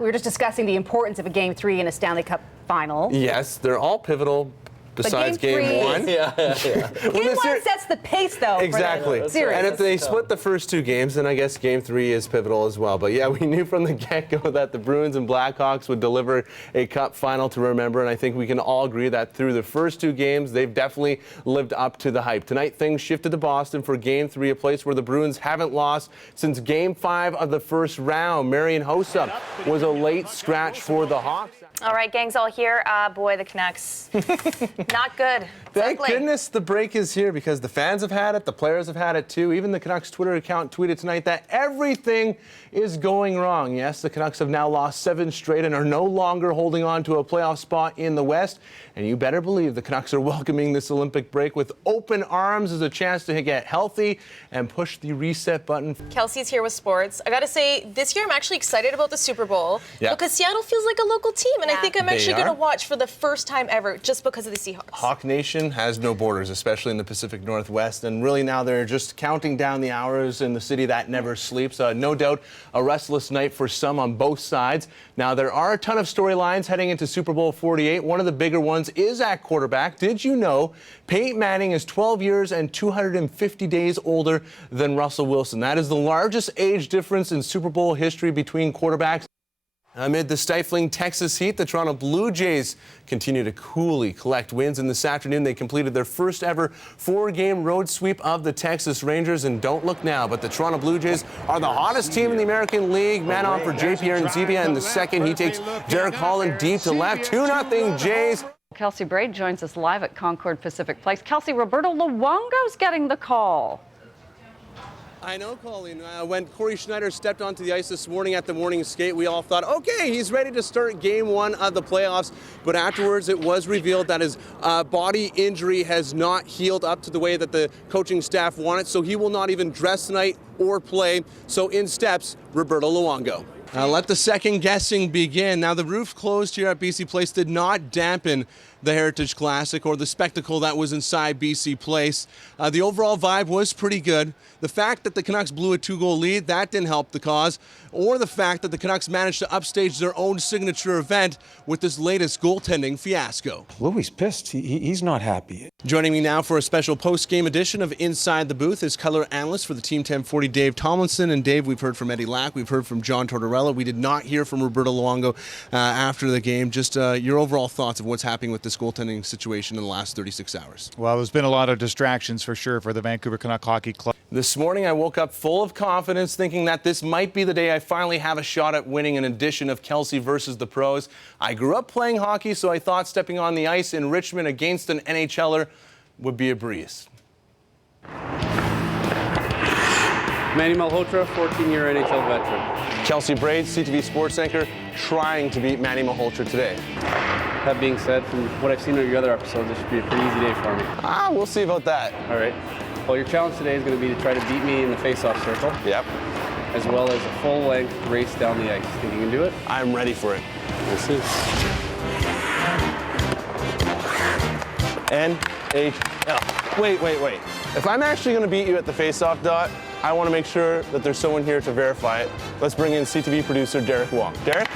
We were just discussing the importance of a Game 3 in a Stanley Cup final. Yes, they're all pivotal. Besides game 1. Yeah. Game 1 sets the pace, though. Exactly. For the series. And if they split the first 2 games, then I guess game 3 is pivotal as well. But yeah, we knew from the get-go that the Bruins and Blackhawks would deliver a cup final to remember. And I think we can all agree that through the first 2 games, they've definitely lived up to the hype. Tonight, things shifted to Boston for game 3, a place where the Bruins haven't lost since game 5 of the first round. Marian Hossa was a late scratch for the Hawks. All right, gang's all here. Boy, the Canucks. Not good. Thank goodness the break is here because the fans have had it, the players have had it too. Even the Canucks Twitter account tweeted tonight that everything is going wrong. Yes, the Canucks have now lost 7 straight and are no longer holding on to a playoff spot in the West. And you better believe the Canucks are welcoming this Olympic break with open arms as a chance to get healthy and push the reset button. Kelcey's here with sports. I got to say, this year I'm actually excited about the Super Bowl because Seattle feels like a local team. And I think I'm actually going to watch for the first time ever just because of the Seahawks. Hawk Nation has no borders, especially in the Pacific Northwest. And really now they're just counting down the hours in the city that never sleeps. No doubt a restless night for some on both sides. Now there are a ton of storylines heading into Super Bowl 48. One of the bigger ones is at quarterback. Did you know Peyton Manning is 12 years and 250 days older than Russell Wilson? That is the largest age difference in Super Bowl history between quarterbacks. Amid the stifling Texas heat, the Toronto Blue Jays continue to coolly collect wins. And this afternoon, they completed their first ever 4-game road sweep of the Texas Rangers. And don't look now, but the Toronto Blue Jays are the hottest team in the American League. Man on for JP Aronzibia in the second. He takes Derek Holland deep to left. 2-0 Jays. Kelcey Brade joins us live at Concord Pacific Place. Kelcey, Roberto Luongo's getting the call. I know, Colleen. When Corey Schneider stepped onto the ice this morning at the morning skate, we all thought, okay, he's ready to start game 1 of the playoffs. But afterwards, it was revealed that his body injury has not healed up to the way that the coaching staff wanted. So he will not even dress tonight or play. So in steps, Roberto Luongo. Let the second guessing begin. Now, the roof closed here at BC Place did not dampen the Heritage Classic or the spectacle that was inside BC Place. The overall vibe was pretty good. The fact that the Canucks blew a 2-goal lead, that didn't help the cause, or the fact that the Canucks managed to upstage their own signature event with this latest goaltending fiasco. Louis pissed. He's not happy. Joining me now for a special post-game edition of Inside the Booth is color analyst for the Team 1040, Dave Tomlinson. And Dave, we've heard from Eddie Lack, we've heard from John Tortorella. We did not hear from Roberto Luongo after the game. Just your overall thoughts of what's happening with this goaltending situation in the last 36 hours. Well, there's been a lot of distractions for sure for the Vancouver Canuck Hockey Club. This morning, I woke up full of confidence, thinking that this might be the day I finally have a shot at winning an edition of Kelcey versus the Pros. I grew up playing hockey, so I thought stepping on the ice in Richmond against an NHLer would be a breeze. Manny Malhotra, 14-year NHL veteran. Kelcey Brade, CTV Sports anchor, trying to beat Manny Malhotra today. That being said, from what I've seen on your other episodes, this should be a pretty easy day for me. We'll see about that. All right. Well, your challenge today is going to be to try to beat me in the face-off circle. Yep. As well as a full-length race down the ice. Think you can do it? I'm ready for it. We'll see. NHL. Wait. If I'm actually going to beat you at the face-off, Dot, I want to make sure that there's someone here to verify it. Let's bring in CTV producer Derek Wong. Derek?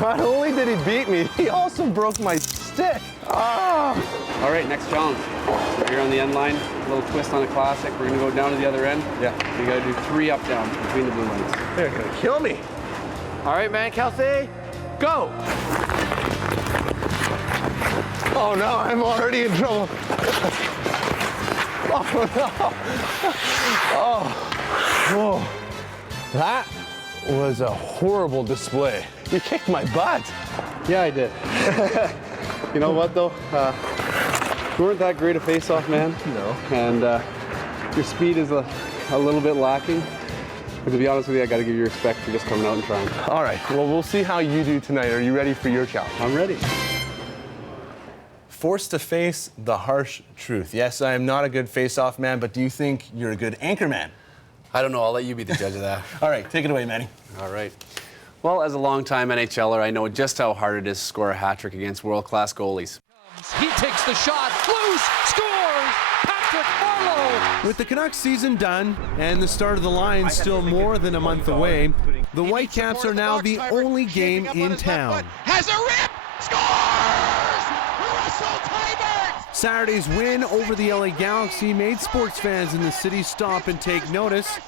Not only did he beat me, he also broke my stick. All right, next challenge. So here on the end line, a little twist on a classic. We're going to go down to the other end. Yeah. You got to do 3 up-downs between the blue lines. They're going to kill me. All right, man, Kelcey, go. Oh, no, I'm already in trouble. Oh, no. Oh, whoa. That was a horrible display. You kicked my butt. Yeah, I did. You know what, though? You weren't that great a face-off, man. No. And your speed is a little bit lacking. But to be honest with you, I got to give you respect for just coming out and trying. All right, well, we'll see how you do tonight. Are you ready for your challenge? I'm ready. Forced to face the harsh truth. Yes, I am not a good face-off man, but do you think you're a good anchor man? I don't know. I'll let you be the judge of that. All right, take it away, Manny. All right. Well, as a longtime NHLer, I know just how hard it is to score a hat trick against world-class goalies. He takes the shot, loose, scores! Patrick Marleau! With the Canucks season done and the start of the line still more than a month away, the Whitecaps are now the only game in town. Has a rip! Scores! Russell Teibert! Saturday's win over the LA Galaxy made sports fans in the city stop and take notice.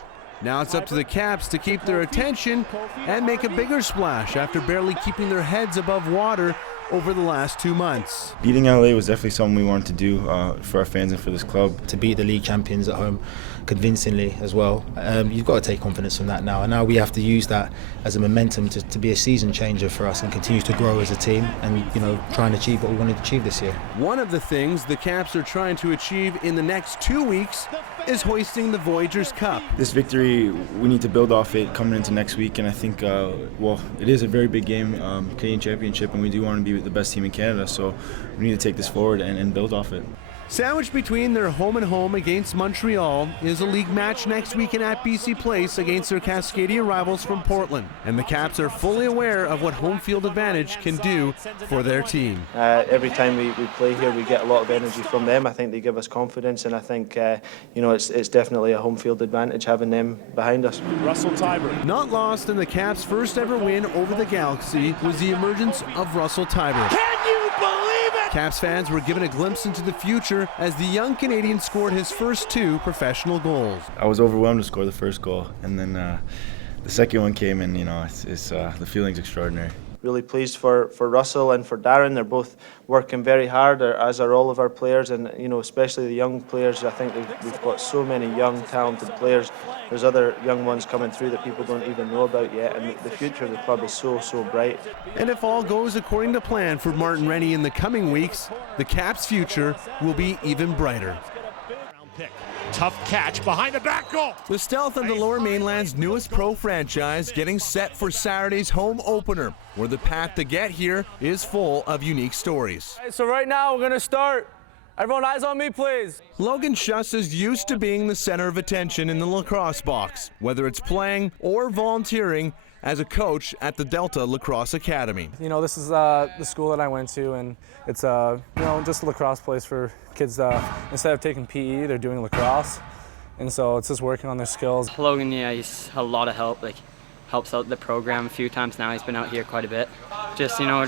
Now it's up to the Caps to keep their attention and make a bigger splash after barely keeping their heads above water over the last 2 months. Beating LA was definitely something we wanted to do for our fans and for this club. To beat the league champions at home convincingly as well, you've got to take confidence from that now. And now we have to use that as a momentum to be a season changer for us and continue to grow as a team and, you know, try and achieve what we wanted to achieve this year. One of the things the Caps are trying to achieve in the next 2 weeks is hoisting the Voyageurs Cup. This victory, we need to build off it coming into next week, and I think, well, it is a very big game, Canadian Championship, and we do want to be the best team in Canada, so we need to take this forward and build off it. Sandwiched between their home and home against Montreal is a league match next weekend at BC Place against their Cascadia rivals from Portland. And the Caps are fully aware of what home field advantage can do for their team. Every time we play here, we get a lot of energy from them. I think they give us confidence, and I think you know, it's definitely a home field advantage having them behind us. Russell Teibert. Not lost in the Caps' first ever win over the Galaxy was the emergence of Russell Teibert. Can you believe it? Caps fans were given a glimpse into the future as the young Canadian scored his first 2 professional goals. I was overwhelmed to score the first goal, and then the second one came, and you know, it's the feeling's extraordinary. Really pleased for Russell and for Darren. They're both working very hard, as are all of our players, and you know, especially the young players. I think we've got so many young, talented players. There's other young ones coming through that people don't even know about yet, and the future of the club is so bright. And if all goes according to plan for Martin Rennie in the coming weeks, the Caps' future will be even brighter. Tough catch behind the back goal. The Stealth of the Lower Mainland's newest pro franchise getting set for Saturday's home opener, where the path to get here is full of unique stories. So right now we're going to start. Everyone eyes on me, please. Logan Schuss is used to being the center of attention in the lacrosse box, whether it's playing or volunteering as a coach at the Delta Lacrosse Academy. You know, this is the school that I went to, and it's you know, just a lacrosse place for kids. Instead of taking PE, they're doing lacrosse, and so it's just working on their skills. Logan, yeah, he's a lot of help. Like, helps out the program a few times now. He's been out here quite a bit. Just, you know,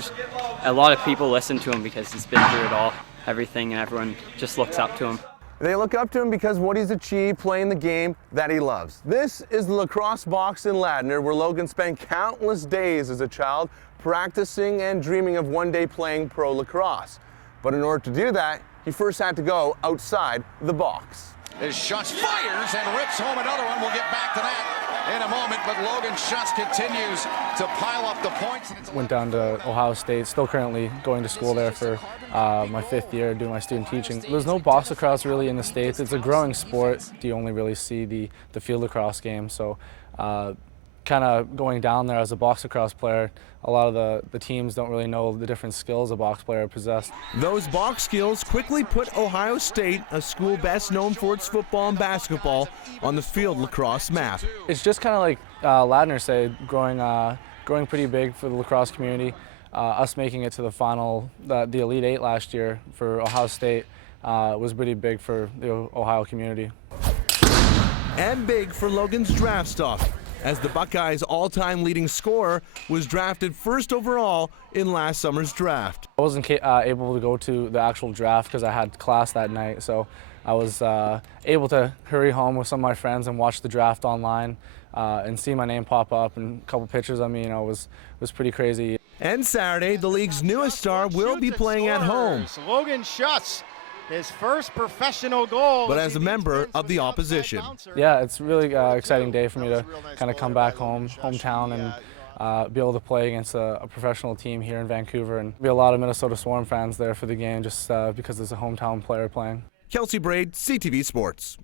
a lot of people listen to him because he's been through it all, everything, and everyone just looks up to him. They look up to him because of what he's achieved playing the game that he loves. This is the lacrosse box in Ladner, where Logan spent countless days as a child practicing and dreaming of one day playing pro lacrosse. But in order to do that, he first had to go outside the box. His Schuss fires and rips home another one. We'll get back to that in a moment, but Logan Schuss continues to pile up the points. Went down to Ohio State, still currently going to school there for my 5th year doing my student teaching. There's no box lacrosse really in the States. It's a growing sport. You only really see the field lacrosse game, so kind of going down there as a box lacrosse player, a lot of the teams don't really know the different skills a box player possesses. Those box skills quickly put Ohio State, a school best known for its football and basketball, on the field lacrosse map. It's just kind of like Ladner said, growing pretty big for the lacrosse community. Us making it to the final, the Elite 8 last year for Ohio State was pretty big for the Ohio community. And big for Logan's draft stock, as the Buckeyes' all-time leading scorer was drafted first overall in last summer's draft. I wasn't able to go to the actual draft because I had class that night, so I was able to hurry home with some of my friends and watch the draft online and see my name pop up and a couple pictures of me. You know, was pretty crazy. And Saturday, the league's newest star will be playing at home. Logan Schuss, his first professional goal. But as a member of the opposition. Yeah, it's a really exciting day for me to kind of come back hometown, and be able to play against a professional team here in Vancouver, and be a lot of Minnesota Swarm fans there for the game just because there's a hometown player playing. Kelcey Brade, CTV Sports.